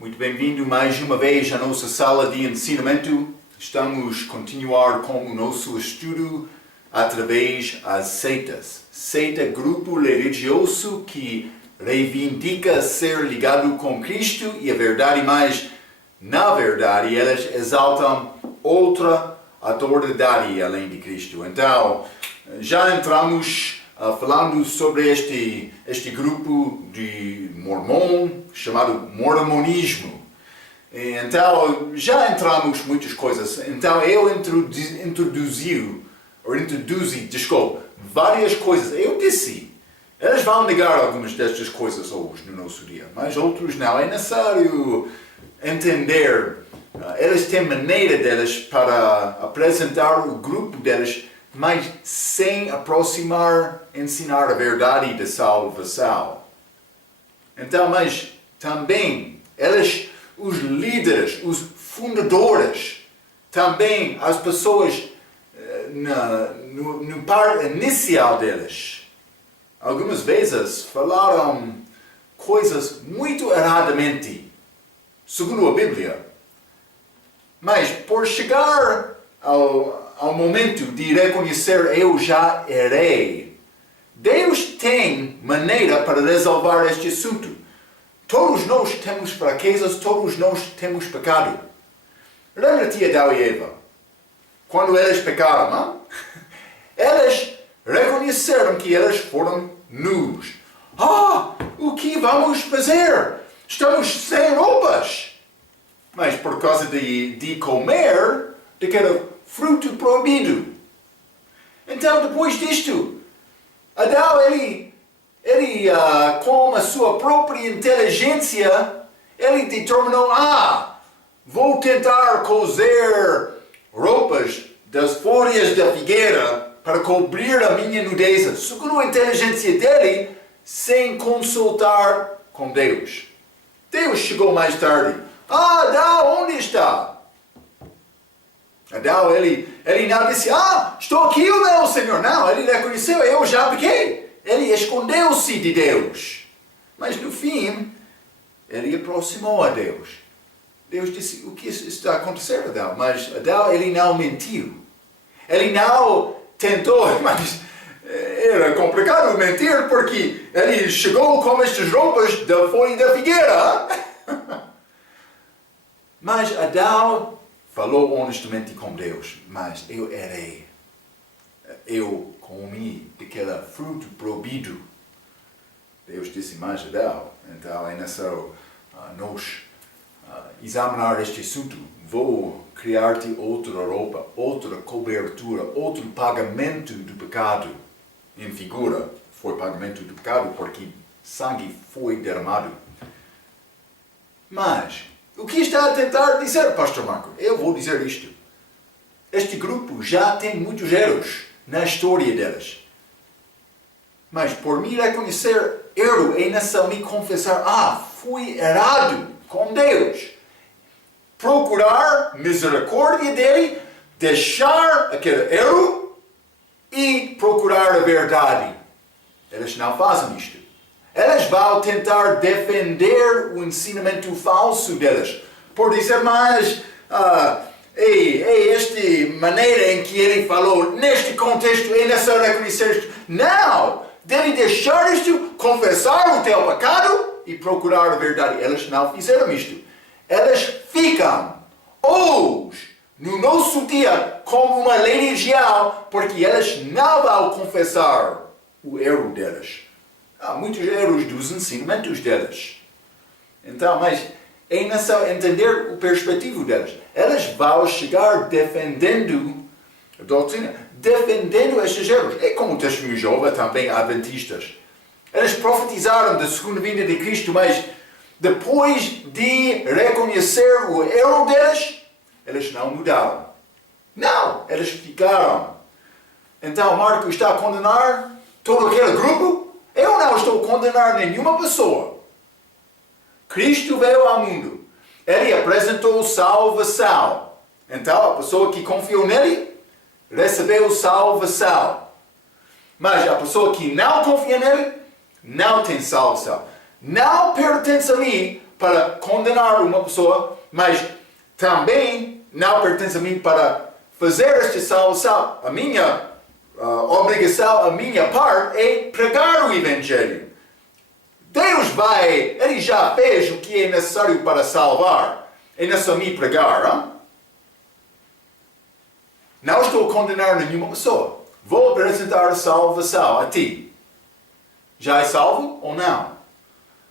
Muito bem-vindo mais uma vez à nossa sala de ensinamento. Estamos a continuar com o nosso estudo através das seitas. Seita, grupo religioso que reivindica ser ligado com Cristo e a verdade, mas na verdade elas exaltam outra autoridade além de Cristo. Então, já entramos falando sobre este grupo de mormon, chamado mormonismo. Então, já entramos muitas coisas. Então, eu introduzi, várias coisas. Eu disse, elas vão negar algumas destas coisas hoje no nosso dia, mas outros não. É necessário entender. Elas têm maneira delas para apresentar o grupo delas, mas sem aproximar, ensinar a verdade da salvação. Então, mas também, elas, os líderes, os fundadores, também as pessoas no par inicial delas, algumas vezes falaram coisas muito erradamente, segundo a Bíblia. Mas por chegar ao momento de reconhecer eu já errei, Deus tem maneira para resolver este assunto. Todos nós temos fraquezas, todos nós temos pecado. Lembra-te Adão e Eva? Quando elas pecaram, não? Elas reconheceram que elas foram nus. O que vamos fazer? Estamos sem roupas. Mas por causa de comer daquele fruto proibido. Então, depois disto, Adão, ele com a sua própria inteligência, ele determinou, vou tentar cozer roupas das folhas da figueira para cobrir a minha nudez, segundo a inteligência dele, sem consultar com Deus. Deus chegou mais tarde. Adão, onde está? Adão, ele não disse, estou aqui, meu Senhor. Não, ele reconheceu, eu já pequei. Ele escondeu-se de Deus. Mas no fim, ele aproximou a Deus. Deus disse, o que está acontecendo, Adão? Mas Adão, ele não mentiu. Ele não tentou, mas era complicado mentir, porque ele chegou com estas roupas da folha da figueira. Mas Adão falou honestamente com Deus, mas eu errei. Eu comi daquele fruto proibido. Deus disse, mas Adão, então é necessário nós examinar este assunto. Vou criar-te outra roupa, outra cobertura, outro pagamento do pecado. Em figura, foi pagamento do pecado porque sangue foi derramado. Mas o que está a tentar dizer, Pastor Marco? Eu vou dizer isto. Este grupo já tem muitos erros na história delas. Mas por me reconhecer erro, é necessário me confessar, fui errado com Deus. Procurar misericórdia dele, deixar aquele erro e procurar a verdade. Elas não fazem isto. Elas vão tentar defender o ensinamento falso delas. Por dizer, mas esta maneira em que ele falou, neste contexto, é necessário reconhecer isto. Não! Deve deixar isto, confessar o teu pecado e procurar a verdade. Elas não fizeram isto. Elas ficam hoje, no nosso dia, como uma religião, porque elas não vão confessar o erro delas. Há muitos erros dos ensinamentos delas. Então, mas é necessário entender o perspectivo delas. Elas vão chegar defendendo a doutrina, defendendo estes erros. É como o testemunho de Jeová, também adventistas. Elas profetizaram da segunda vinda de Cristo, mas depois de reconhecer o erro delas, elas não mudaram. Não, elas ficaram. Então, Marco está a condenar todo aquele grupo? Eu não estou a condenar nenhuma pessoa. Cristo veio ao mundo. Ele apresentou salvação. Então, a pessoa que confiou nele, recebeu salvação. Mas a pessoa que não confia nele, não tem salvação. Não pertence a mim para condenar uma pessoa, mas também não pertence a mim para fazer esta salvação. A minha obrigação, a minha parte é pregar o Evangelho. Deus Ele já fez o que é necessário para salvar. É necessário me pregar. Hein? Não estou a condenar nenhuma pessoa. Vou apresentar a salvação a ti. Já é salvo ou não?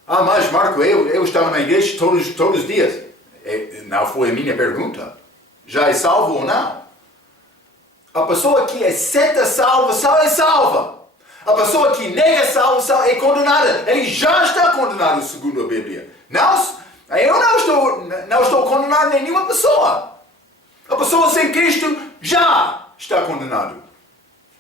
Mas Marco, eu estava na igreja todos os dias. Não foi a minha pergunta. Já é salvo ou não? A pessoa que aceita a salvação é salva. A pessoa que nega a salvação é condenada. Ele já está condenado segundo a Bíblia. Eu não estou a condenar nenhuma pessoa. A pessoa sem Cristo já está condenado.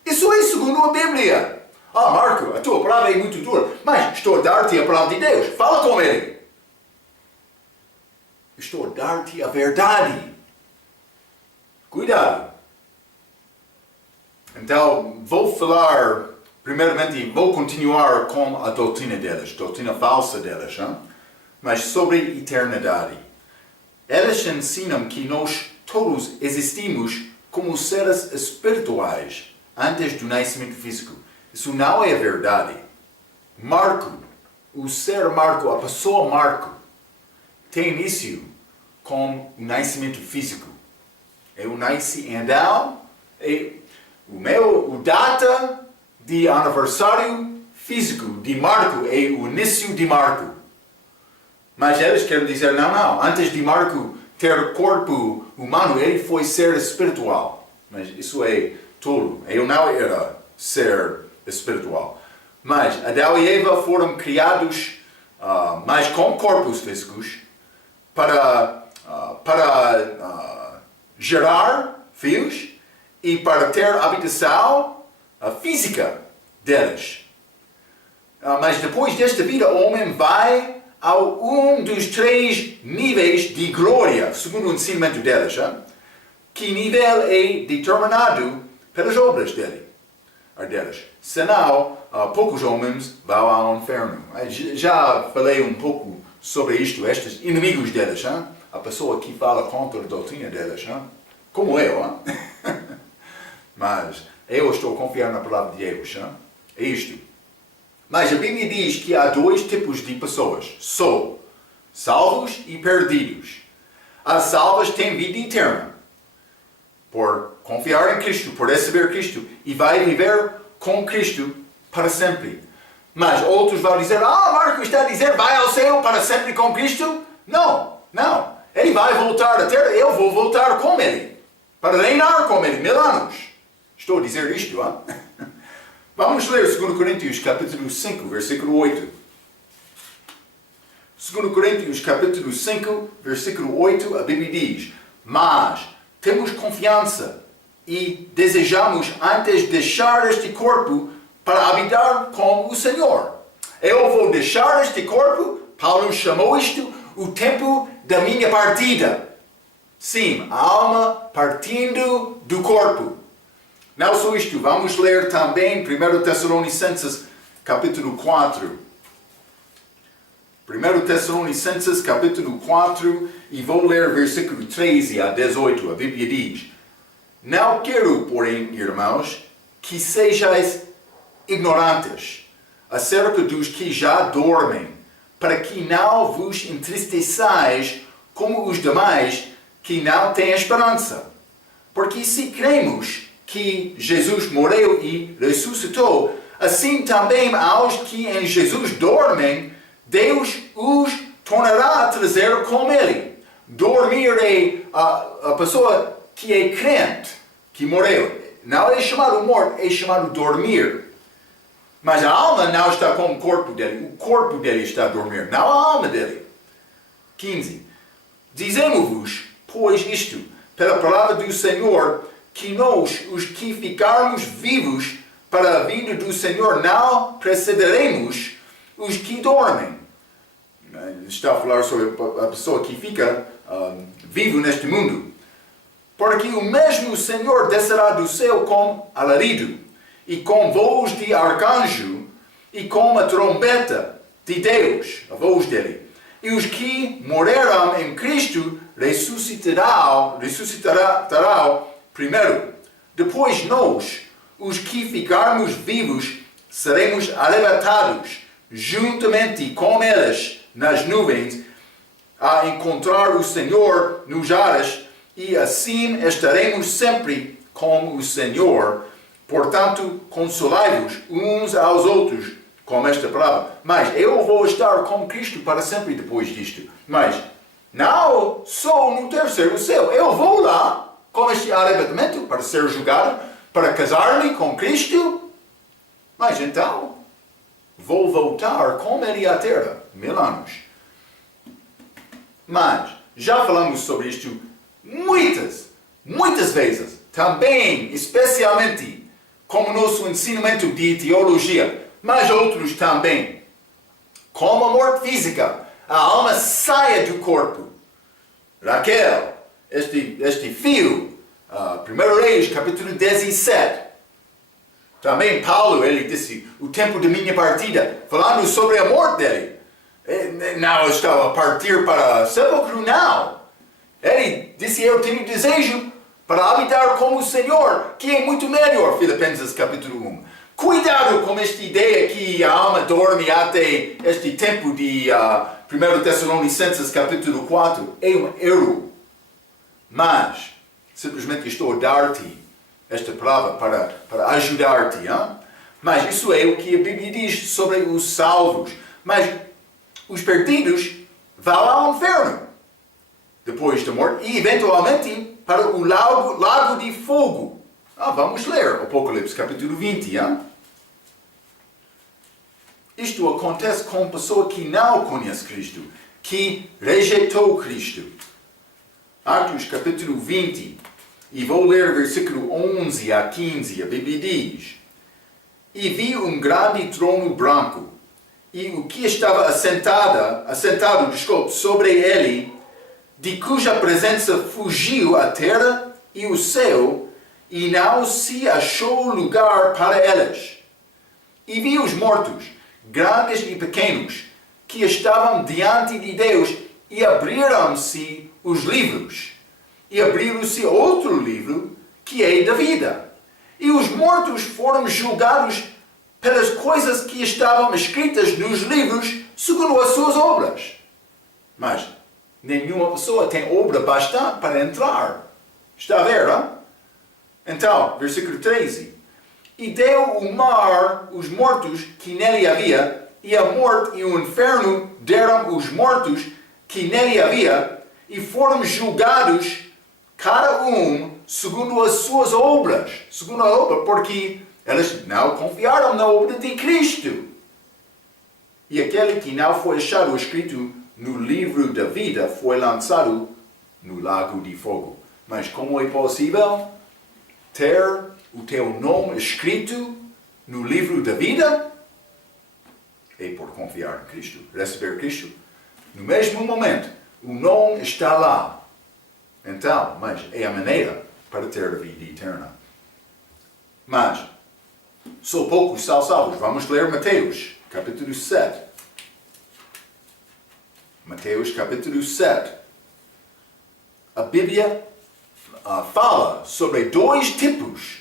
Isso é segundo a Bíblia. Marco, a tua palavra é muito dura, mas estou a dar-te a palavra de Deus. Fala com ele. Estou a dar-te a verdade. Cuidado. Então, primeiramente, vou continuar com a doutrina deles, doutrina falsa deles, hein? Mas sobre eternidade. Eles ensinam que nós todos existimos como seres espirituais antes do nascimento físico. Isso não é verdade. Marco, o ser Marco, a pessoa Marco, tem início com o nascimento físico. Eu nasci em Adão, o data de aniversário físico de Marco é o início de Marco. Mas eles querem dizer, não, antes de Marco ter corpo humano, ele foi ser espiritual. Mas isso é tolo. Eu não era ser espiritual. Mas Adão e Eva foram criados, mas com corpos físicos, para gerar filhos e para ter habitação física deles. Mas depois desta vida, o homem vai a um dos 3 níveis de glória, segundo o ensinamento deles. Que nível é determinado pelas obras deles. Senão, poucos homens vão ao inferno. Já falei um pouco sobre isto, estes inimigos deles. A pessoa que fala contra a doutrina deles. Como eu. Mas eu estou a confiar na palavra de Deus. É isto. Mas a Bíblia diz que há 2 tipos de pessoas. Salvos e perdidos. As salvas têm vida eterna. Por confiar em Cristo, por receber Cristo. E vai viver com Cristo para sempre. Mas outros vão dizer, Marco está a dizer, vai ao céu para sempre com Cristo? Não. Ele vai voltar à terra, eu vou voltar com ele. Para reinar com ele 1000 anos. Estou a dizer isto, Vamos ler 2 Coríntios capítulo 5, versículo 8. 2 Coríntios capítulo 5, versículo 8, a Bíblia diz, mas temos confiança e desejamos antes deixar este corpo para habitar com o Senhor. Eu vou deixar este corpo, Paulo chamou isto, o tempo da minha partida. Sim, a alma partindo do corpo. Não só isto, vamos ler também 1 Tessalonicenses capítulo 4. 1 Tessalonicenses capítulo 4 e vou ler versículo 13 a 18. A Bíblia diz, não quero, porém, irmãos, que sejais ignorantes acerca dos que já dormem, para que não vos entristeçais como os demais que não têm esperança. Porque se cremos que Jesus morreu e ressuscitou, assim também aos que em Jesus dormem, Deus os tornará a trazer com ele. Dormir é a pessoa que é crente, que morreu. Não é chamado morto, é chamado dormir. Mas a alma não está com o corpo dele. O corpo dele está a dormir, não a alma dele. 15. Dizemos-vos, pois isto, pela palavra do Senhor, que nós, os que ficarmos vivos para a vinda do Senhor, não precederemos os que dormem. Está a falar sobre a pessoa que fica vivo neste mundo. Porque o mesmo Senhor descerá do céu com alarido, e com voz de arcanjo, e com a trombeta de Deus, a voz dele. e os que morreram em Cristo ressuscitarão primeiro. Depois nós, os que ficarmos vivos, seremos arrebatados juntamente com eles nas nuvens a encontrar o Senhor nos ares, e assim estaremos sempre com o Senhor. Portanto, consolai-vos uns aos outros com esta palavra. Mas eu vou estar com Cristo para sempre depois disto. Mas não sou no terceiro céu. Eu vou lá com este arrebatamento para ser julgado, para casar-me com Cristo. Mas então, vou voltar com Ele à terra, 1000 anos. Mas já falamos sobre isto muitas vezes. Também, especialmente, como nosso ensinamento de teologia, mas outros também. Como a morte física, a alma sai do corpo. Raquel, este fio, 1 Reis, capítulo 17. Também Paulo, ele disse, o tempo da minha partida, falando sobre a morte dele. Não estava a partir para o sepulcro, não. Ele disse, eu tenho desejo para habitar com o Senhor, que é muito melhor. Filipenses capítulo 1. Cuidado com esta ideia que a alma dorme até este tempo de 1 Tessalonicenses capítulo 4. É um erro. Mas, simplesmente estou a dar-te esta palavra para ajudar-te. Mas isso é o que a Bíblia diz sobre os salvos. Mas os perdidos vão ao inferno depois da morte e eventualmente para o lago de fogo. Vamos ler Apocalipse capítulo 20. Isto acontece com uma pessoa que não conhece Cristo, que rejeitou Cristo. Atos capítulo 20, e vou ler versículo 11 a 15, a Bíblia diz: E vi um grande trono branco, e o que estava assentado sobre ele, de cuja presença fugiu a terra e o céu, e não se achou lugar para eles. E vi os mortos, grandes e pequenos, que estavam diante de Deus, e abriram-se os livros. E abriu-se outro livro, que é da vida. E os mortos foram julgados pelas coisas que estavam escritas nos livros, segundo as suas obras. Mas nenhuma pessoa tem obra bastante para entrar. Está a ver, não? Então, versículo 13. E deu o mar os mortos que nele havia, e a morte e o inferno deram os mortos que nele havia, e foram julgados cada um segundo as suas obras. Segundo a obra, porque eles não confiaram na obra de Cristo. E aquele que não foi achado escrito no livro da vida foi lançado no lago de fogo. Mas como é possível ter o teu nome escrito no livro da vida? É por confiar em Cristo, receber Cristo. No mesmo momento, o nome está lá. Então, mas é a maneira para ter a vida eterna. Mas, só poucos são salvos. Vamos ler Mateus, capítulo 7. Mateus, capítulo 7. A Bíblia fala sobre 2 tipos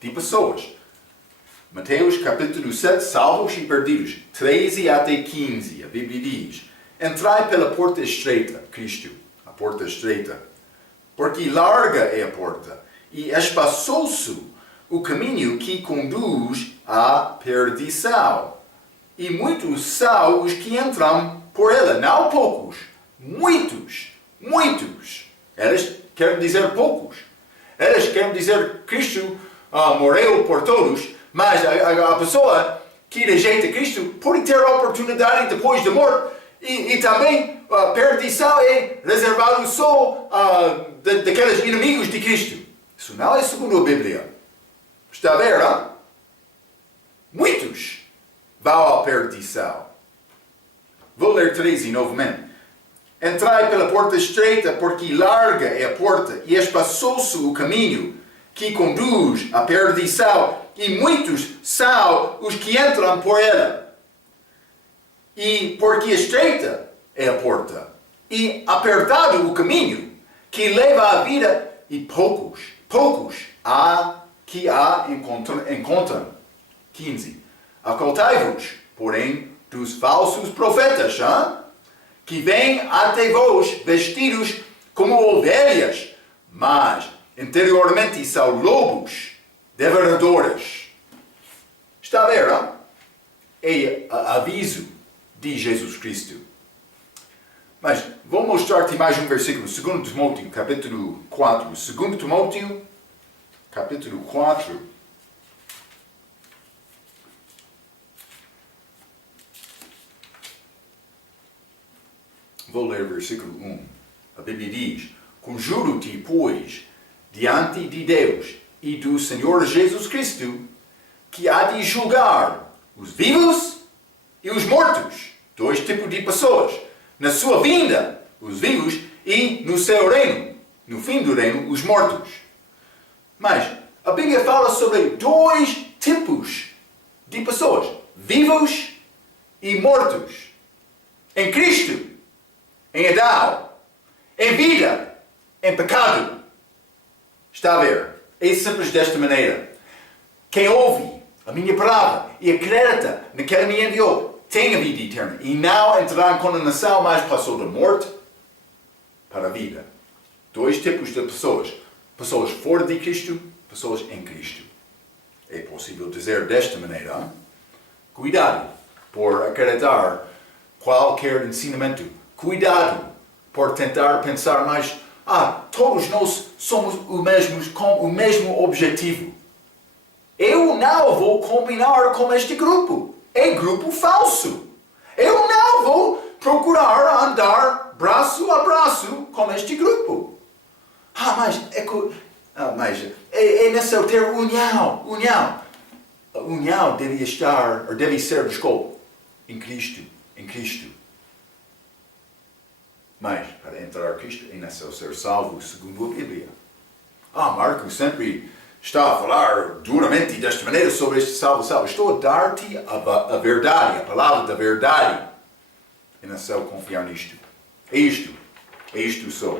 de pessoas. Mateus, capítulo 7, salvos e perdidos. 13 até 15, a Bíblia diz: Entrai pela porta estreita, Cristo, a porta estreita, porque larga é a porta, e espaçoso o caminho que conduz à perdição. E muitos são os que entram por ela, não poucos, muitos. Eles querem dizer poucos. Eles querem dizer que Cristo morreu por todos, mas a pessoa que rejeita Cristo pode ter a oportunidade depois da morte, e também a perdição é reservada só daqueles inimigos de Cristo. Isso não é segundo a Bíblia. Está a ver, não? Muitos vão à perdição. Vou ler 13 novamente. Entrai pela porta estreita, porque larga é a porta, e espaçoso o caminho que conduz à perdição, e muitos são os que entram por ela. E porque estreita é a porta, e apertado o caminho que leva à vida, e poucos há que a encontram. 15. Acautai-vos, porém, dos falsos profetas, que vêm até vós vestidos como ovelhas, mas interiormente são lobos devoradores. Está a ver, é aviso de Jesus Cristo. Mas vou mostrar-te mais um versículo, 2 Timóteo, capítulo 4. 2 Timóteo, capítulo 4. Vou ler o versículo 1. A Bíblia diz: conjuro-te, pois, diante de Deus e do Senhor Jesus Cristo, que há de julgar os vivos e os mortos, dois tipos de pessoas, na sua vinda, os vivos, e no seu reino, no fim do reino, os mortos. Mas a Bíblia fala sobre dois tipos de pessoas, vivos e mortos, em Cristo, em Adão, em vida, em pecado. Está a ver? É simples desta maneira. Quem ouve a minha palavra e acredita naquele que me enviou, tem a vida eterna e não entrará em condenação, mas passou da morte para a vida. Dois tipos de pessoas. Pessoas fora de Cristo, pessoas em Cristo. É possível dizer desta maneira. Cuidado por acreditar qualquer ensinamento. Cuidado por tentar pensar mais, todos nós somos com o mesmo objetivo. Eu não vou combinar com este grupo. É grupo falso. Eu não vou procurar andar braço a braço com este grupo. Mas é necessário ter união. A união deve ser, em Cristo. Mas, para entrar em Cristo, é necessário ser salvo segundo a Bíblia. Marco sempre está a falar duramente desta maneira sobre este salvação. Estou a dar-te a verdade, a palavra da verdade. É necessário confiar nisto. É isto só.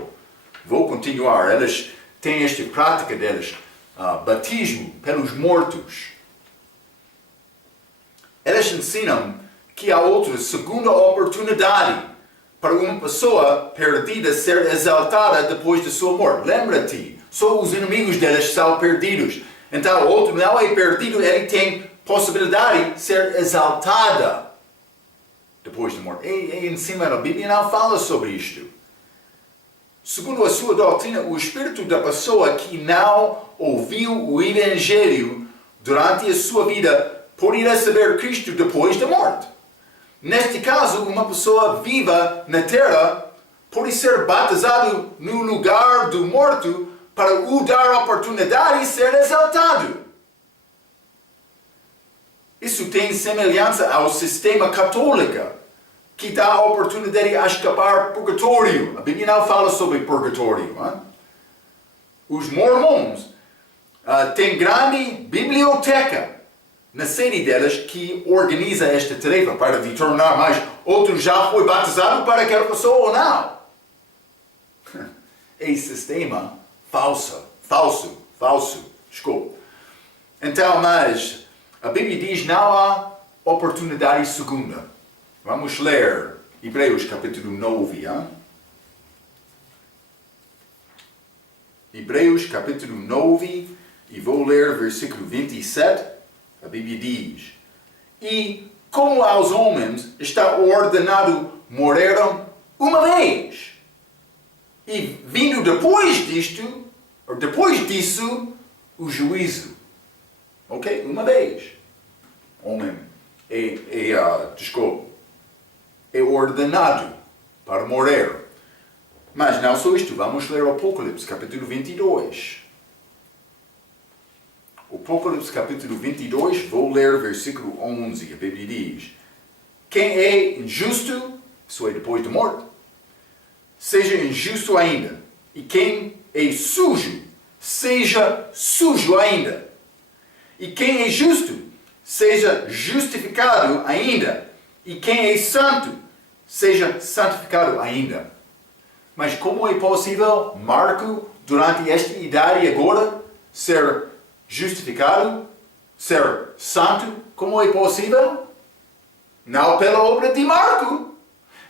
Vou continuar. Eles têm esta prática deles, batismo pelos mortos. Eles ensinam que há outra segunda oportunidade para uma pessoa perdida ser exaltada depois de sua morte. Lembra-te, só os inimigos deles são perdidos. Então o outro não é perdido, ele tem possibilidade de ser exaltada depois da morte. Em cima da Bíblia não fala sobre isto. Segundo a sua doutrina, o espírito da pessoa que não ouviu o Evangelho durante a sua vida pode receber Cristo depois da morte. Neste caso, uma pessoa viva na terra pode ser batizado no lugar do morto para o dar a oportunidade de ser exaltado. Isso tem semelhança ao sistema católico, que dá a oportunidade a escapar do purgatório. A Bíblia não fala sobre purgatório. Os mormons têm grande biblioteca na sede delas que organiza esta tarefa para determinar mais outro já foi batizado para aquela pessoa ou não. É sistema falso. Desculpa. Então, mas a Bíblia diz não há oportunidade segunda. Vamos ler Hebreus capítulo 9. Hebreus capítulo 9 e vou ler versículo 27. A Bíblia diz: e como aos homens está ordenado morreram uma vez, e vindo depois disso, o juízo. Ok? Uma vez. Homem é ordenado para morrer. Mas não só isto, vamos ler o Apocalipse, capítulo 22. Apocalipse capítulo 22, vou ler versículo 11. A Bíblia diz: quem é injusto, isso é depois da morte, seja injusto ainda. E quem é sujo, seja sujo ainda. E quem é justo, seja justificado ainda. E quem é santo, seja santificado ainda. Mas como é possível Marco, durante esta idade agora, ser justificado, ser santo? Como é possível? Não pela obra de Marco.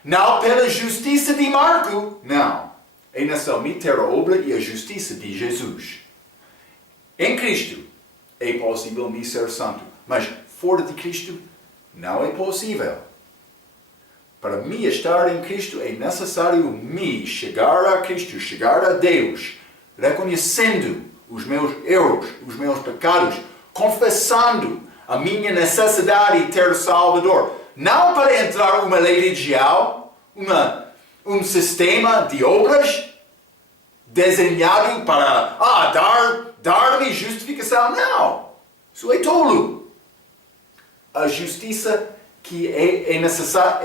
Não pela justiça de Marco. Não. É na somente a obra e a justiça de Jesus. Em Cristo é possível me ser santo. Mas fora de Cristo não é possível. Para me estar em Cristo é necessário me chegar a Cristo, chegar a Deus, reconhecendo os meus erros, os meus pecados, confessando a minha necessidade de ter Salvador. Não para entrar uma lei religião, um sistema de obras desenhado para dar-me justificação. Não! Isso é tolo. A justiça que é necessitada,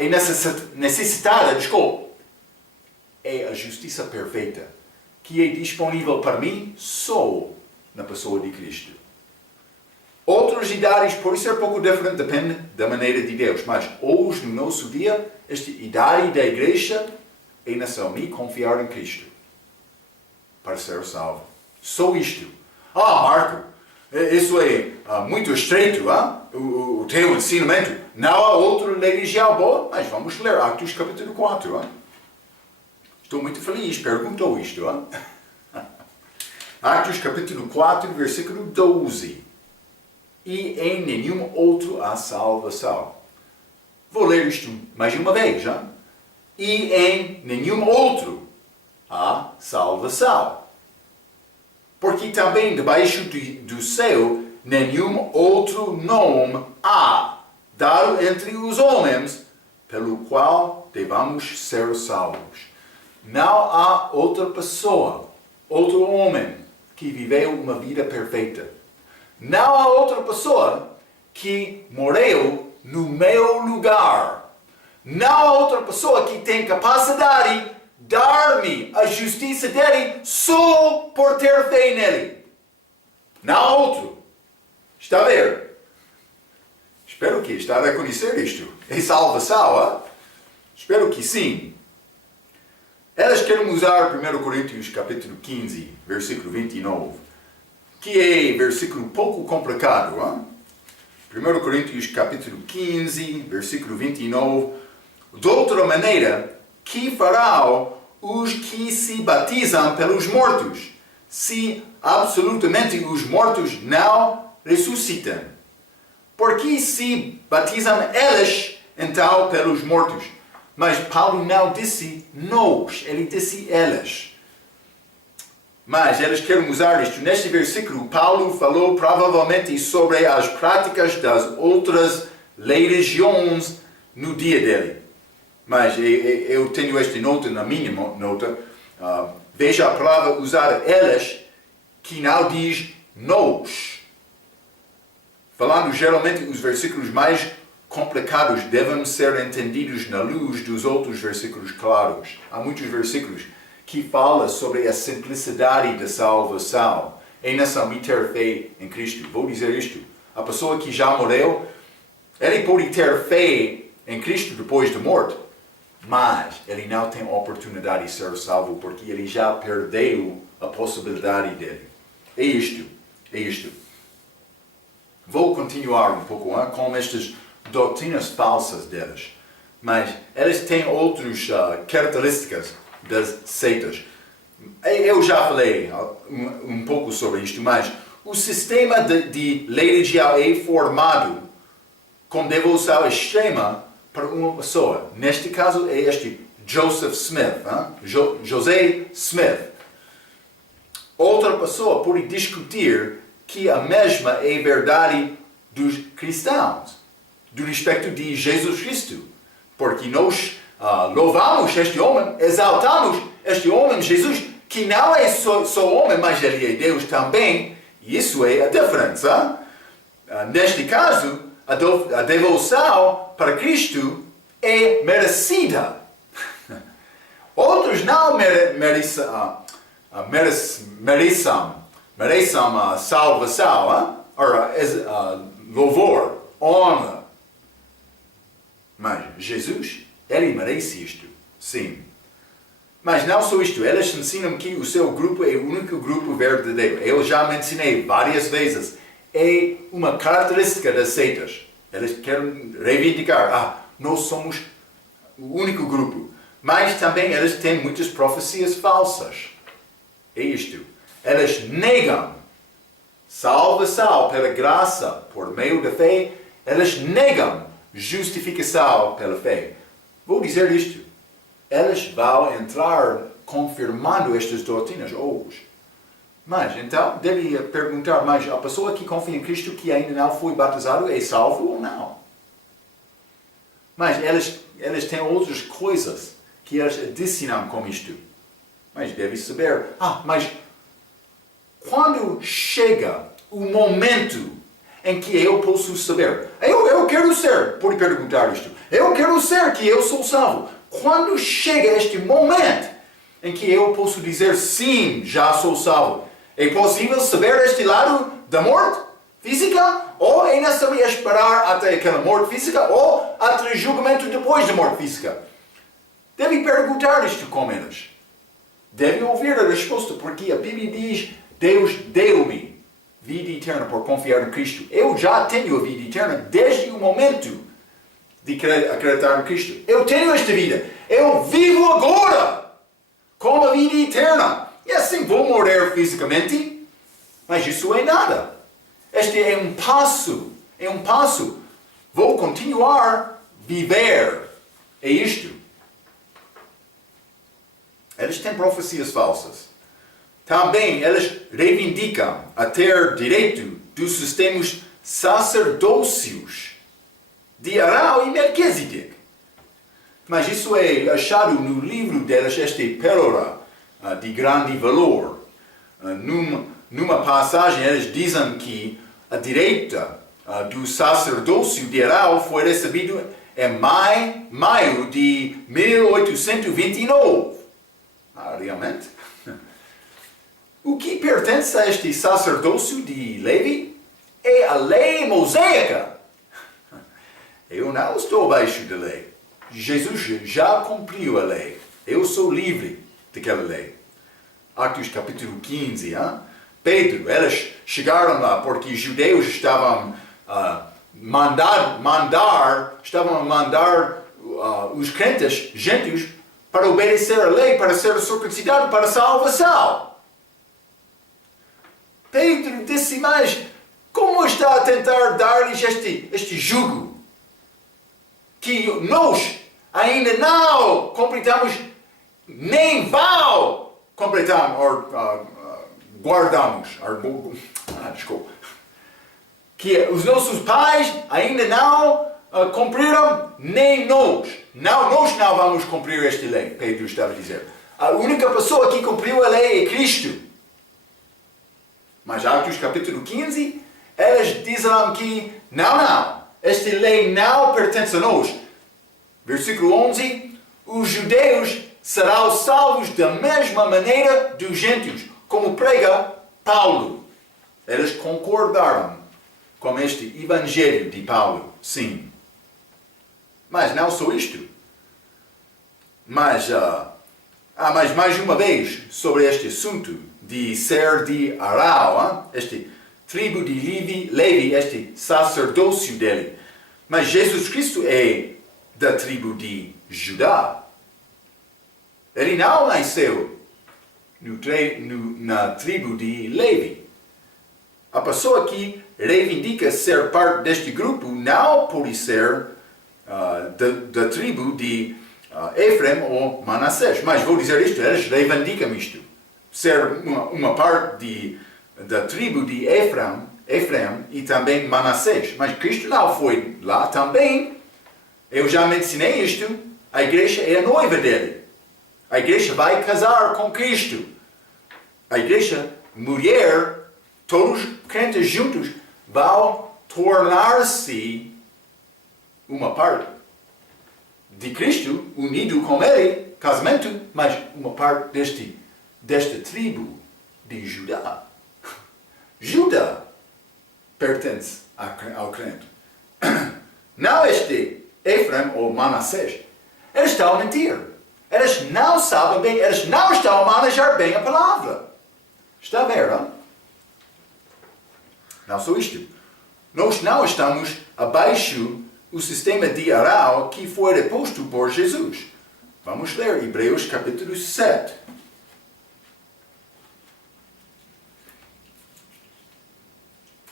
é a justiça perfeita, que é disponível para mim só na pessoa de Cristo. Outras idades podem ser pouco diferentes, depende da maneira de Deus, mas hoje, no nosso dia, esta idade da igreja é necessário confiar em Cristo para ser salvo. Só isto. Marco, isso é muito estreito, o teu ensinamento. Não há outra religião boa, mas vamos ler Atos capítulo 4. Estou muito feliz, perguntou isto. Atos capítulo 4, versículo 12. E em nenhum outro há salvação. Vou ler isto mais uma vez. E em nenhum outro há salvação. Porque também debaixo do céu nenhum outro nome há dado entre os homens pelo qual devamos ser salvos. Não há outra pessoa, outro homem que viveu uma vida perfeita. Não há outra pessoa que morreu no meu lugar. Não há outra pessoa que tem capacidade de dar-me a justiça dele só por ter fé nele. Não há outro. Está a ver? Espero que está a reconhecer isto. É salvação, Espero que sim. Elas querem usar 1 Coríntios capítulo 15, versículo 29, que é versículo pouco complicado. 1 Coríntios capítulo 15, versículo 29. De outra maneira, que farão os que se batizam pelos mortos, se absolutamente os mortos não ressuscitam? Porque se batizam eles, então, pelos mortos? Mas Paulo não disse nós, ele disse eles. Mas eles querem usar isto. Neste versículo, Paulo falou provavelmente sobre as práticas das outras religiões no dia dele. Mas eu tenho esta nota na minha nota. Veja a palavra usada eles, que não diz nós. Falando geralmente os versículos mais complicados devem ser entendidos na luz dos outros versículos claros. Há muitos versículos que falam sobre a simplicidade da salvação. É necessário ter fé em Cristo. Vou dizer isto. A pessoa que já morreu, ele pode ter fé em Cristo depois da morte, mas ele não tem oportunidade de ser salvo porque ele já perdeu a possibilidade dele. É isto. Vou continuar um pouco com estas doutrinas falsas deles, mas eles têm outras características das seitas. Eu já falei um pouco sobre isto, mas o sistema de lei religião é formado com devoção extrema para uma pessoa. Neste caso é este Joseph Smith, José Smith. Outra pessoa pode discutir que a mesma é verdade dos cristãos, do respeito de Jesus Cristo, porque nós louvamos este homem, exaltamos este homem, Jesus, que não é só homem, mas ele é Deus também, e isso é a diferença. Neste caso, a devoção para Cristo é merecida. Outros não merecem a salvação, louvor, honra. Mas Jesus Ele merece isto, sim. Mas não só isto, eles ensinam que o seu grupo é o único grupo verdadeiro. Eu já mencionei várias vezes. É uma característica das seitas. Eles querem reivindicar, nós somos o único grupo. Mas também eles têm muitas profecias falsas. É isto. Eles negam salvação pela graça, por meio da fé. Eles negam justificação pela fé. Vou dizer isto. Eles vão entrar confirmando estas doutrinas hoje. Mas, então, deve perguntar, mas a pessoa que confia em Cristo que ainda não foi batizado é salvo ou não? Mas eles têm outras coisas que eles adicionam com isto. Mas deve saber, mas quando chega o momento em que eu posso saber, eu quero ser, pode perguntar isto, eu quero ser que eu sou salvo. Quando chega este momento em que eu posso dizer sim, já sou salvo, é possível saber este lado da morte física? Ou é necessário esperar até aquela morte física? Ou até julgamento depois da morte física? Deve perguntar isto com eles. Deve ouvir a resposta, porque a Bíblia diz, Deus deu-me vida eterna por confiar em Cristo. Eu já tenho a vida eterna desde o momento de acreditar em Cristo. Eu tenho esta vida. Eu vivo agora com a vida eterna. E assim vou morrer fisicamente, mas isso é nada. Este é um passo. É um passo. Vou continuar a viver. É isto. Eles têm profecias falsas. Também eles reivindicam a ter direito dos sistemas sacerdócios de Arão e Melquisedeque. Mas isso é achado no livro deles, esta pérola de grande valor. Numa passagem eles dizem que a direita do sacerdócio de Arão foi recebido em maio de 1829. Realmente? O que pertence a este sacerdócio de Levi é a lei mosaica. Eu não estou abaixo da lei. Jesus já cumpriu a lei. Eu sou livre daquela lei. Atos capítulo 15. Pedro, eles chegaram lá porque os judeus estavam mandar os crentes, gentios, para obedecer a lei, para ser circuncidado, para salvação. Pedro disse, mas como está a tentar dar-lhes este jugo? Que nós ainda não completamos, nem vão completar, guardamos. Desculpa. Que os nossos pais ainda não cumpriram, nem nós. Nós não vamos cumprir esta lei, Pedro estava a dizer. A única pessoa que cumpriu a lei é Cristo. Mas Atos capítulo 15, eles dizem que não, esta lei não pertence a nós. Versículo 11, os judeus serão salvos da mesma maneira dos gentios, como prega Paulo. Eles concordaram com este evangelho de Paulo, sim. Mas não só isto. Mas mais uma vez sobre este assunto de ser de Arão, este tribo de Levi, este sacerdócio dele. Mas Jesus Cristo é da tribo de Judá. Ele não nasceu na tribo de Levi. A pessoa que reivindica ser parte deste grupo não pode ser da tribo de Efraim ou Manassés. Mas vou dizer isto, eles reivindicam isto. Ser uma parte da tribo de Efraim e também Manassés. Mas Cristo não foi lá também. Eu já mencionei isto. A igreja é a noiva dele. A igreja vai casar com Cristo. A igreja, mulher, todos crentes juntos, vão tornar-se uma parte de Cristo, unido com ele, casamento, mas uma parte desta tribo de Judá. Judá pertence ao crente. Não este Efraim ou Manassés. Eles estão a mentir. Eles não sabem bem, eles não estão a manejar bem a palavra. Está a ver, não? Não só isto. Nós não estamos abaixo do sistema de Aral que foi deposto por Jesus. Vamos ler Hebreus capítulo 7.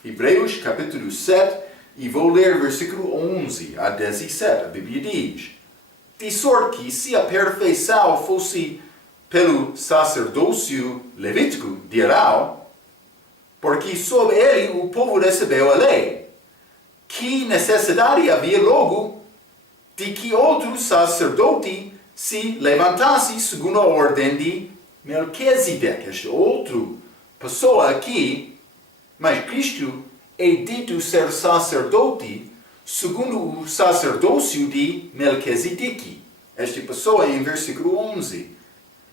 Hebreus capítulo 7, e vou ler versículo 11 a 17. A Bíblia diz: de sorte que se a perfeição fosse pelo sacerdócio levítico de Arão, porque sob ele o povo recebeu a lei, que necessidade havia logo de que outro sacerdote se levantasse segundo a ordem de Melquisedeque. Esta outra pessoa aqui, mas Cristo é dito ser sacerdote segundo o sacerdócio de Melquisedeque. Esta pessoa é em versículo 11.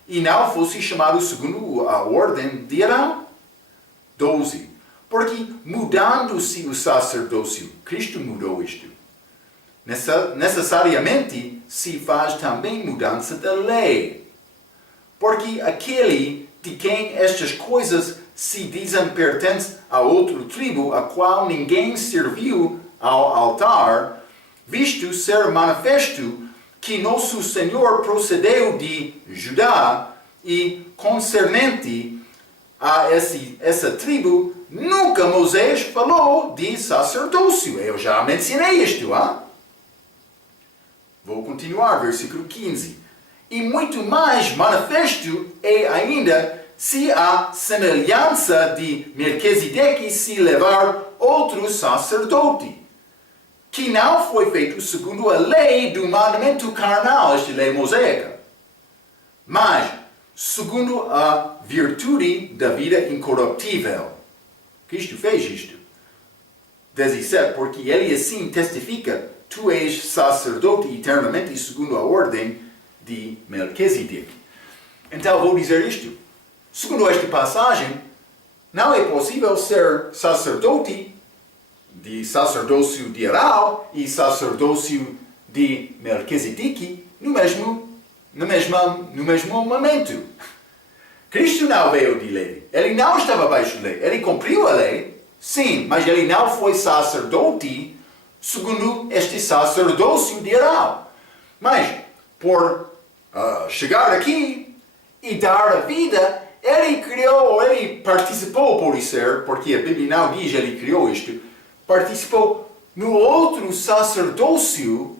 E não fosse chamado segundo a ordem de Arão. 12. Porque mudando-se o sacerdócio, Cristo mudou isto. Necessariamente se faz também mudança da lei. Porque aquele de quem estas coisas se dizem pertence a outra tribo, a qual ninguém serviu ao altar, visto ser manifesto que nosso Senhor procedeu de Judá, e concernente a essa tribo, nunca Moisés falou de sacerdócio. Eu já mencionei isto, hein? Vou continuar, versículo 15. E muito mais manifesto é ainda se a semelhança de Melquisedeque se levar outro sacerdote, que não foi feito segundo a lei do mandamento carnal, esta lei mosaica, mas segundo a virtude da vida incorruptível. Cristo fez isto. 17. Porque ele assim testifica: tu és sacerdote eternamente segundo a ordem de Melquisedeque. Então vou dizer isto. Segundo esta passagem, não é possível ser sacerdote de sacerdócio de Arão e sacerdócio de Melquisedeque no mesmo momento. Cristo não veio de lei. Ele não estava abaixo da lei. Ele cumpriu a lei, sim, mas ele não foi sacerdote segundo este sacerdócio de Arão. Mas, por chegar aqui e dar a vida, ele criou, ele participou, por ser, porque a Bíblia não diz ele criou isto, participou no outro sacerdócio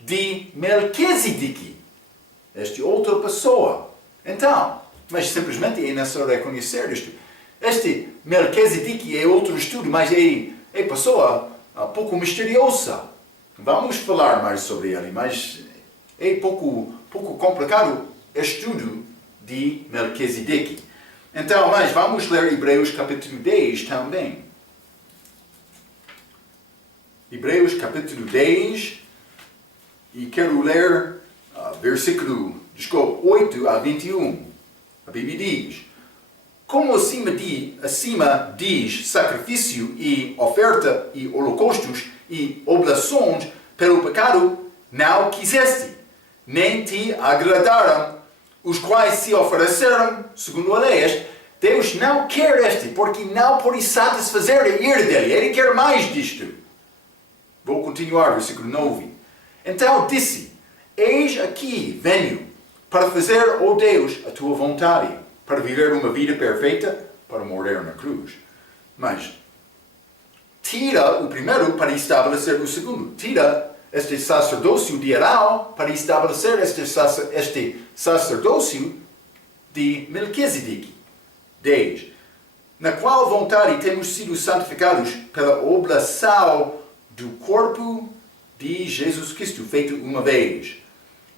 de Melquisedeque, esta outra pessoa. Então, mas simplesmente é necessário reconhecer isto. Este Melquisedeque é outro estudo, mas é pessoa pouco misteriosa. Vamos falar mais sobre ele, mas é pouco complicado o estudo de Melquisedeque. Então, mas vamos ler Hebreus capítulo 10 também. Hebreus capítulo 10, e quero ler versículo 8 a 21. A Bíblia diz: como acima diz sacrifício e oferta e holocaustos e oblações pelo pecado não quiseste, nem te agradaram, os quais se ofereceram segundo a lei. Deus não quer este, porque não pode satisfazer a ira dele. Ele quer mais disto. Vou continuar, versículo 9. Então disse: eis aqui venho, para fazer, ó Deus, a tua vontade, para viver uma vida perfeita, para morrer na cruz. Mas tira o primeiro para estabelecer o segundo. Tira este sacerdócio de Arão para estabelecer este sacerdócio de Melquisedeque. 10. Na qual vontade temos sido santificados pela oblação do corpo de Jesus Cristo, feito uma vez.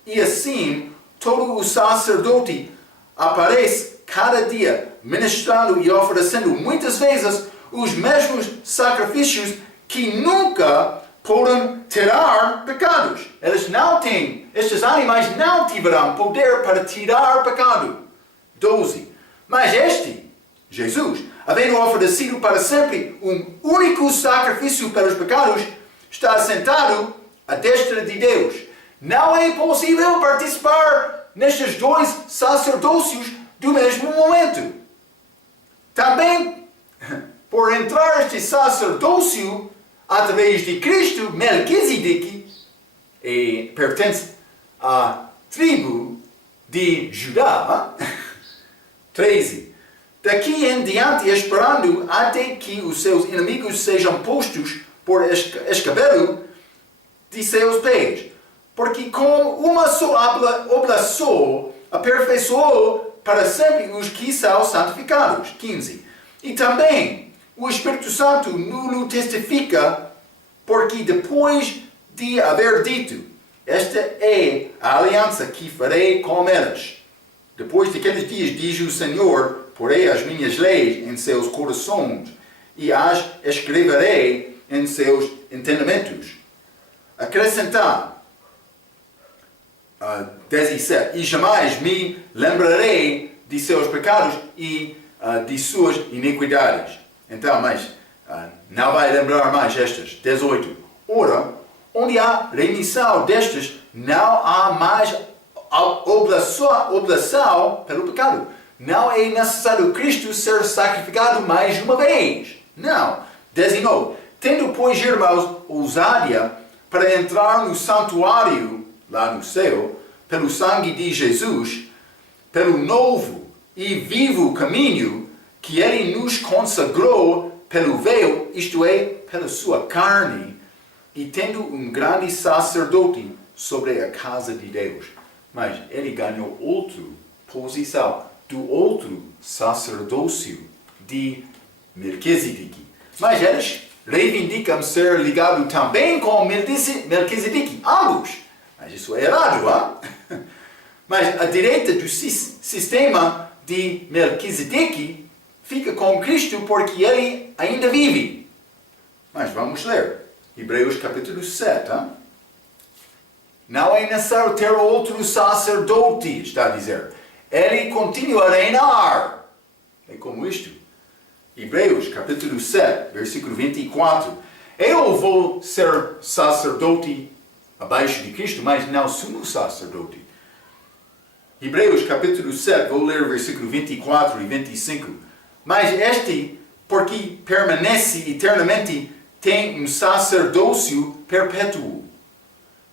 E assim, todo o sacerdote aparece cada dia, ministrando e oferecendo muitas vezes os mesmos sacrifícios que nunca podem tirar pecados. Estes animais não tiverão poder para tirar pecado. 12. Mas este, Jesus, havendo oferecido para sempre um único sacrifício pelos pecados, está assentado à destra de Deus, Não é possível participar nestes dois sacerdócios do mesmo momento. Também, por entrar este sacerdócio através de Cristo, Melquisedeque pertence à tribo de Judá. 13. Daqui em diante, esperando até que os seus inimigos sejam postos por escabelo de seus pés. Porque com uma só oblação aperfeiçoou para sempre os que são santificados. 15. E também o Espírito Santo nulo testifica, porque depois de haver dito, esta é a aliança que farei com elas. Depois daqueles dias, diz o Senhor, porei as minhas leis em seus corações e as escreverei em seus entendimentos. Acrescentar, 17, e jamais me lembrarei de seus pecados e de suas iniquidades. Então, mas não vai lembrar mais estas. 18. Ora, onde há remissão destas, não há mais oblação pelo pecado. Não é necessário Cristo ser sacrificado mais uma vez. Não. 19. Tendo, pois, irmãos, ousadia para entrar no santuário, lá no céu, pelo sangue de Jesus, pelo novo e vivo caminho que Ele nos consagrou pelo véu, isto é, pela sua carne, e tendo um grande sacerdote sobre a casa de Deus. Mas Ele ganhou outra posição do outro sacerdócio de Melquisedeque. Mas eles reivindicam ser ligado também com Melquisedeque, ambos. Mas isso é errado, hein? Mas a direita do sistema de Melquisedeque fica com Cristo porque ele ainda vive. Mas vamos ler. Hebreus capítulo 7. Hein? Não é necessário ter outro sacerdote, está a dizer. Ele continua a reinar. É como isto. Hebreus capítulo 7, versículo 24. Eu vou ser sacerdote abaixo de Cristo, mas não sumo sacerdote. Hebreus capítulo 7, vou ler versículo 24 e 25. Mas este, porque permanece eternamente, tem um sacerdócio perpétuo.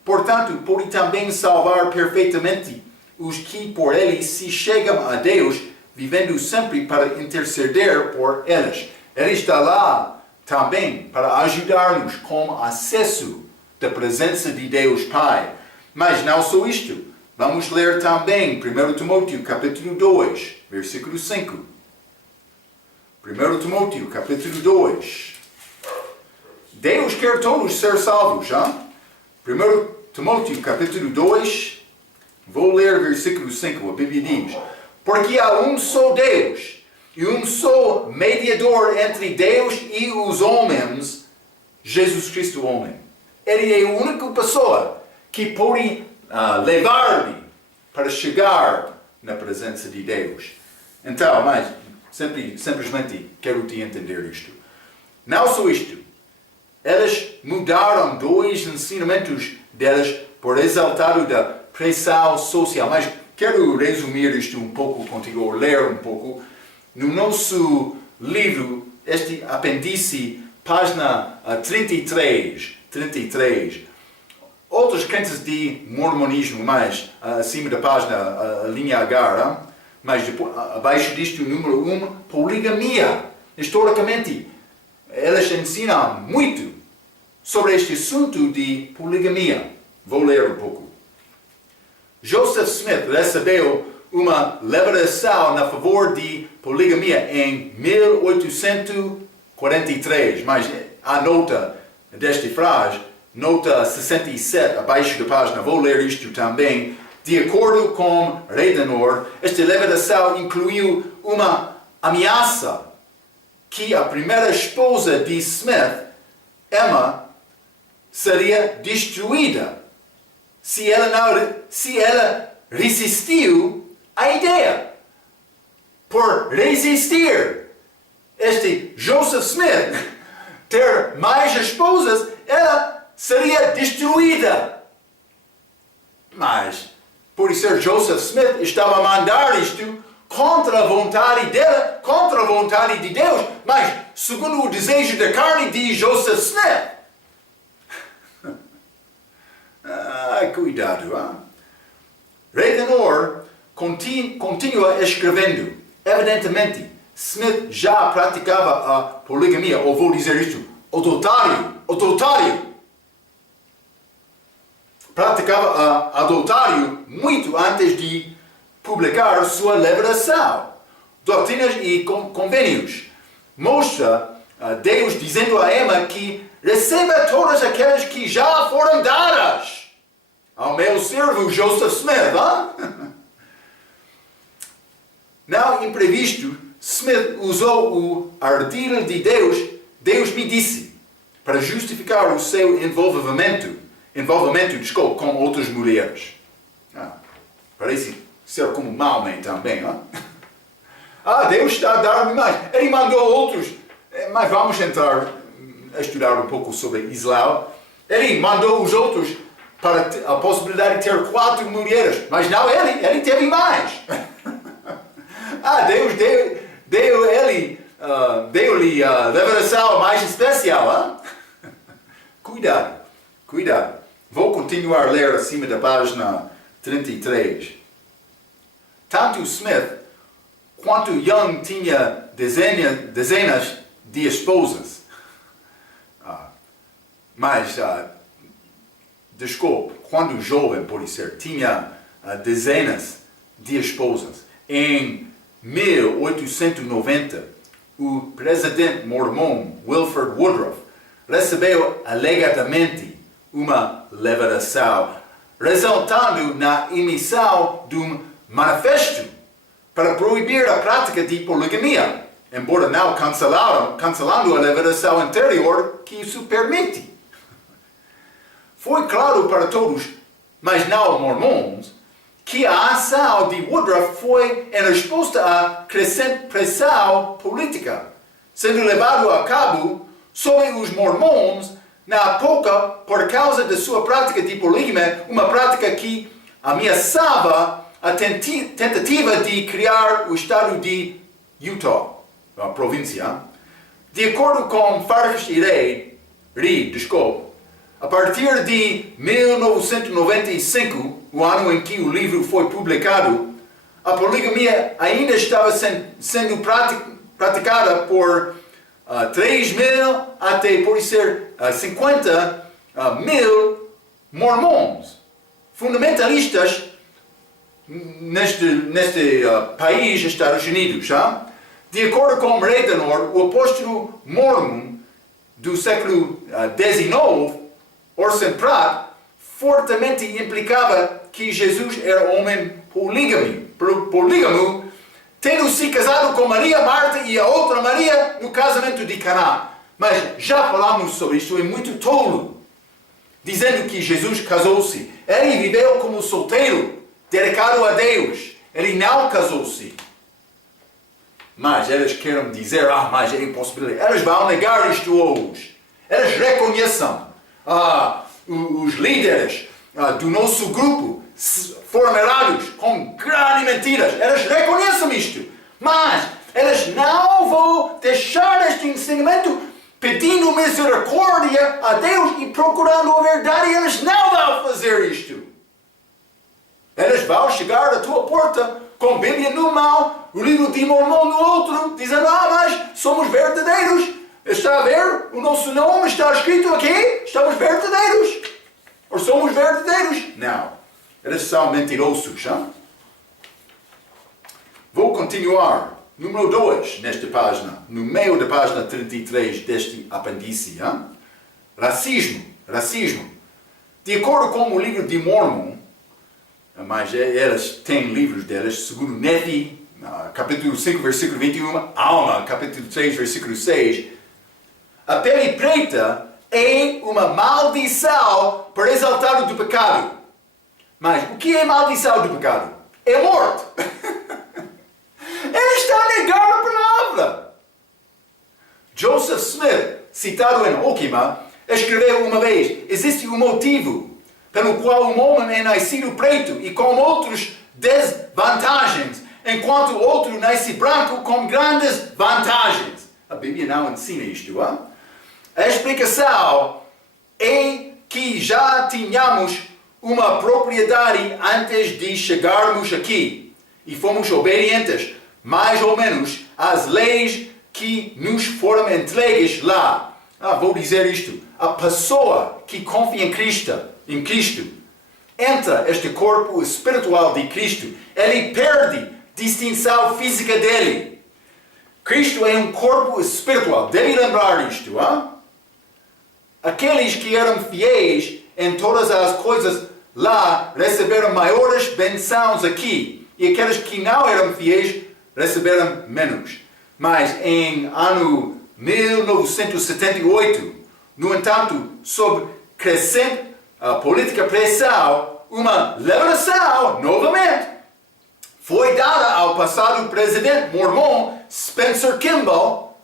Portanto, pode também salvar perfeitamente os que por ele se chegam a Deus, vivendo sempre para interceder por eles. Ele está lá também para ajudar-nos com acesso da presença de Deus Pai. Mas não só isto. Vamos ler também 1 Timóteo capítulo 2, versículo 5. 1 Timóteo capítulo 2. Deus quer todos ser salvos, hein? 1 Timóteo capítulo 2, vou ler versículo 5, a Bíblia diz: porque há um só Deus e um só mediador entre Deus e os homens, Jesus Cristo homem. Ele é a única pessoa que pode levar-me para chegar na presença de Deus. Então, mas simplesmente quero te entender isto. Não só isto. Eles mudaram dois ensinamentos deles por resultado da pressão social. Mas quero resumir isto um pouco contigo, ou ler um pouco. No nosso livro, este apêndice, página 33. Outros crentes de mormonismo, mais acima da página, a linha H, mas depois, abaixo disto, o número 1, poligamia. Historicamente, eles ensinam muito sobre este assunto de poligamia. Vou ler um pouco. Joseph Smith recebeu uma liberação na favor de poligamia em 1843, mas a nota desta frase, nota 67, abaixo da página, vou ler isto também. De acordo com Redenor, esta liberação incluiu uma ameaça que a primeira esposa de Smith, Emma, seria destruída se ela resistiu à ideia. Por resistir, este Joseph Smith ter mais esposas, ela seria destruída. Mas, por ser Joseph Smith, estava a mandar isto contra a vontade dela, contra a vontade de Deus, mas segundo o desejo da carne de Joseph Smith. Cuidado, hein? Redenor continua escrevendo. Evidentemente, Smith já praticava a poligamia, ou vou dizer isto, adultério. Praticava adultério muito antes de publicar sua revelação. Doutrinas e convênios. Mostra Deus dizendo a Emma que receba todas aquelas que já foram dadas ao meu servo Joseph Smith. Não imprevisto, Smith usou o ardil de Deus. Deus me disse, para justificar o seu envolvimento com outras mulheres. Parece ser como Maomé também. Deus está a dar-me mais. Ele mandou outros, mas vamos estudar um pouco sobre Israel. Ele mandou os outros para a possibilidade de ter 4 mulheres, mas não ele teve mais. Deus deu-lhe a revelação mais especial. Cuidado. Vou continuar a ler acima da página 33. Tanto Smith quanto Young tinha dezenas de esposas. Quando jovem, pode ser, tinha dezenas de esposas. Em 1890, o presidente mormon Wilford Woodruff recebeu alegadamente uma revelação, resultando na emissão de um manifesto para proibir a prática de poligamia, embora não cancelando a revelação anterior que isso permite. Foi claro para todos, mas não mormons, que a ação de Woodruff foi em resposta à crescente pressão política, sendo levado a cabo sobre os mormons na época por causa da sua prática de poligamia, uma prática que ameaçava a tentativa de criar o estado de Utah, a província. De acordo com Farkas e Reed, a partir de 1995, o ano em que o livro foi publicado, a poligamia ainda estava sendo praticada por 3.000 até, por ser, 50.000 mormons, fundamentalistas neste país, Estados Unidos. De acordo com Redenor, o apóstolo mormon do século XIX, Orson Pratt, fortemente implicava que Jesus era homem polígamo, tendo se casado com Maria, Marta e a outra Maria no casamento de Caná. Mas já falamos sobre isso, é muito tolo, dizendo que Jesus casou-se. Ele viveu como solteiro, dedicado a Deus. Ele não casou-se. Mas eles querem dizer, mas é impossível. Eles vão negar isto hoje. Eles reconhecem. Os líderes do nosso grupo foram errados com grandes mentiras. Eles reconhecem isto. Mas eles não vão deixar este ensinamento pedindo misericórdia a Deus e procurando a verdade. Eles não vão fazer isto. Eles vão chegar à tua porta com a Bíblia numa mão, o livro de Mormon no outro, dizendo, mas somos verdadeiros. Está a ver? O nosso nome está escrito aqui. Estamos verdadeiros. Ou somos verdadeiros? Não. Eles são mentirosos. Vou continuar. Número 2 nesta página. No meio da página 33 deste apêndice. Racismo. De acordo com o livro de Mormon, mas eles têm livros deles, segundo Nefi, capítulo 5, versículo 21, Alma, capítulo 3, versículo 6, a pele preta é uma maldição para exaltar do pecado. Mas o que é maldição do pecado? É morte. Ele está a negar a palavra. Joseph Smith, citado em Okima, escreveu uma vez, existe um motivo pelo qual um homem é nascido preto e com outras desvantagens, enquanto outro nasce branco com grandes vantagens. A Bíblia não ensina isto, hein? A explicação é que já tínhamos uma propriedade antes de chegarmos aqui e fomos obedientes, mais ou menos, às leis que nos foram entregues lá. Vou dizer isto. A pessoa que confia em Cristo, entra este corpo espiritual de Cristo, ele perde distinção física dele. Cristo é um corpo espiritual. Deve lembrar isto, hein? Aqueles que eram fiéis em todas as coisas lá receberam maiores bênçãos aqui. E aqueles que não eram fiéis receberam menos. Mas em ano 1978, no entanto, sob crescente política pressão, uma liberação, novamente, foi dada ao passado presidente mormon Spencer Kimball,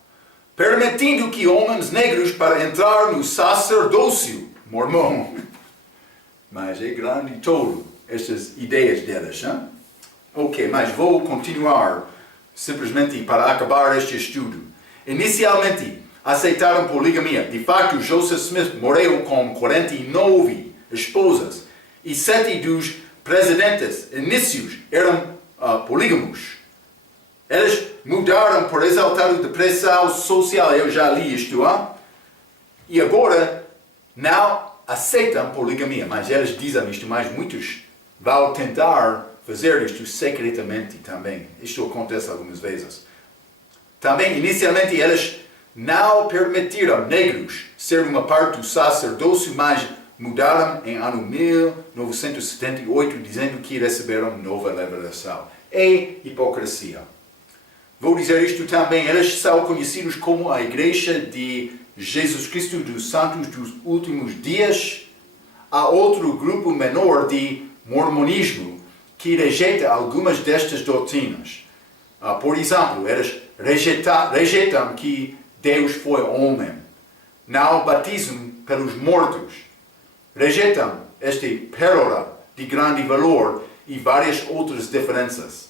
permitindo que homens negros para entrar no sacerdócio mormon. Mas é grande todo estas ideias delas, hein? Ok, mas vou continuar simplesmente para acabar este estudo. Inicialmente, aceitaram poligamia. De facto, Joseph Smith morreu com 49 esposas e 7 dos presidentes inícios eram polígamos. Eles mudaram por resultado de pressão social. Eu já li isto, hein? E agora não aceitam poligamia, mas eles dizem isto, mas muitos vão tentar fazer isto secretamente também. Isto acontece algumas vezes. Também, inicialmente, eles não permitiram negros ser uma parte do sacerdócio, mas mudaram em ano 1978, dizendo que receberam nova liberação. É hipocrisia. Vou dizer isto também, eles são conhecidos como a Igreja de Jesus Cristo dos Santos dos Últimos Dias. Há outro grupo menor de mormonismo que rejeita algumas destas doutrinas. Por exemplo, eles rejeitam que Deus foi homem. Não batizam pelos mortos. Rejeitam esta pérola de grande valor e várias outras diferenças.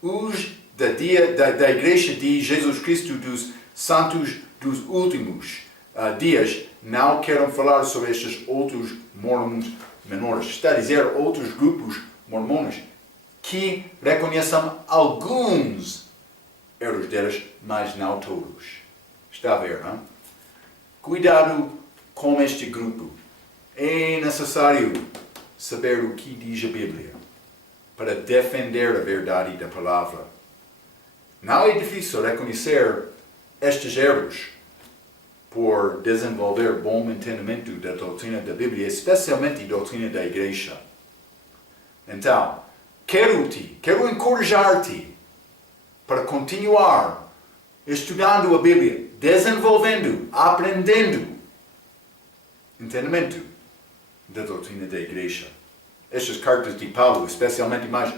Os da Igreja de Jesus Cristo dos Santos dos Últimos Dias não querem falar sobre estes outros mormons menores. Está a dizer outros grupos mormones que reconhecem alguns erros deles, mas não todos. Está a ver, não? Cuidado com este grupo. É necessário saber o que diz a Bíblia para defender a verdade da palavra. Não é difícil reconhecer estes erros por desenvolver bom entendimento da doutrina da Bíblia, especialmente a doutrina da Igreja. Então, quero encorajar-te para continuar estudando a Bíblia, desenvolvendo, aprendendo entendimento da doutrina da Igreja. Estas cartas de Paulo, especialmente, mais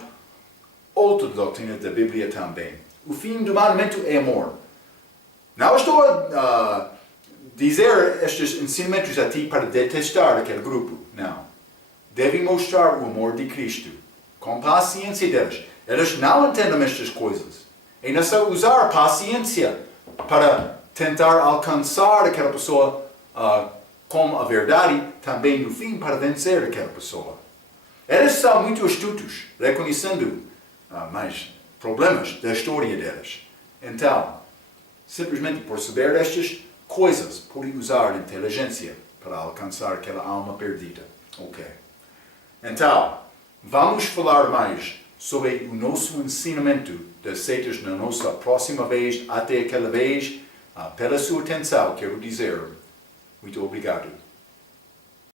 outra doutrina da Bíblia também. O fim do mandamento é amor. Não estou a dizer estes ensinamentos a ti para detestar aquele grupo. Não. Deve mostrar o amor de Cristo com paciência deles. Eles não entendem estas coisas. É necessário usar paciência para tentar alcançar aquela pessoa com a verdade, também no fim para vencer aquela pessoa. Eles são muito astutos, reconhecendo mais problemas da história deles. Então, simplesmente por saber estas coisas, pode usar inteligência para alcançar aquela alma perdida. Ok. Então, vamos falar mais sobre o nosso ensinamento das seitas na nossa próxima vez. Até aquela vez, pela sua atenção, quero dizer muito obrigado.